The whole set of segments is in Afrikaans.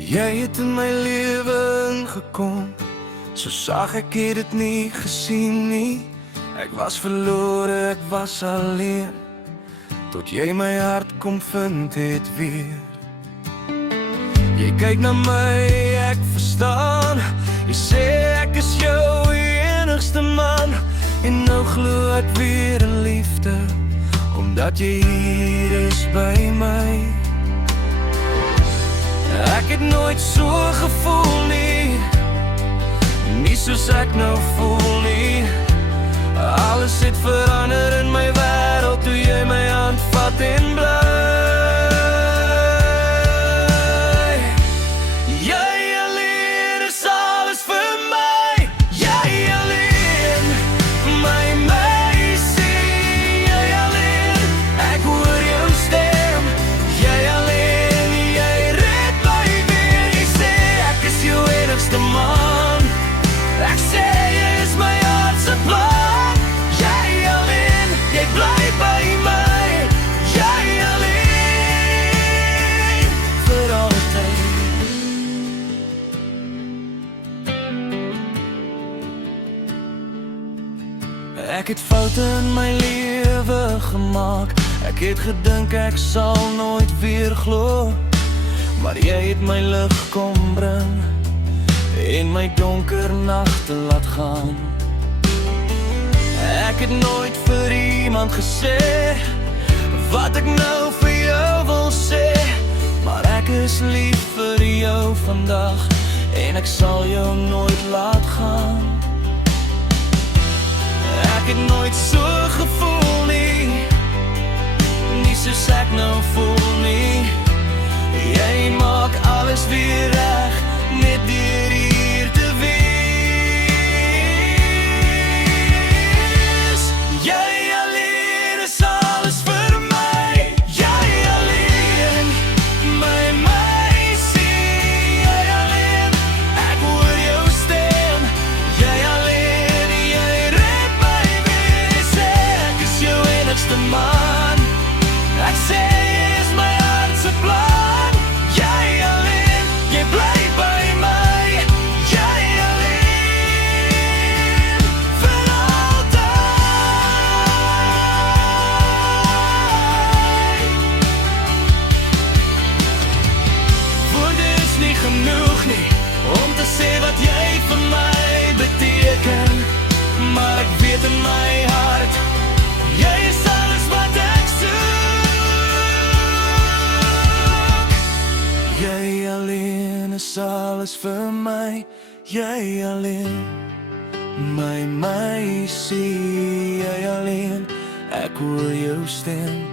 Jy het in my lewe ingekom, so sag ek het dit nie gesien nie. Ek was verlore, ek was alleen, tot jy my hart kom vind het weer. Jy kyk na my, ek verstaan. Jy sê ek is jou enigste man, en nou glo ek weer in liefde, omdat jy hier is by my. Ek het nooit so gevoel nie, nie soos ek nou voel nie. Alles het verander in my wêreld, toe jy my hand vat en bly. Jy alleen is alles vir my. Jy alleen, my meisie. Jy alleen, ek hoor jou stem. Jy alleen, jy red my weer. Jy sê ek is jou enigste man. Ek sê jy is my hartse plan. Jy bly by my, jy alleen, vir altyd. Ek het foute in my lewe gemaak, ek het gedink ek sal nooit weer glo, maar jy het my lig kom bring, en my donker nagte laat gaan. Ek het nooit vir iemand gesê wat ek nou vir jou wil sê, maar ek is lief vir jou vandag, en ek sal jou nooit laat gaan. Ek het nooit so gevoel nie, nie soos ek nou voel nie. Jy maak alles weer reg, net deur hier te wees. Genoeg nie om te sê wat jy vir my beteken, maar ek weet in my hart, jy is alles wat ek soek. Jy alleen is alles vir my, jy alleen, my meisie. Jy alleen, ek hoor jou stem.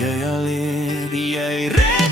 Jy alleen, jy red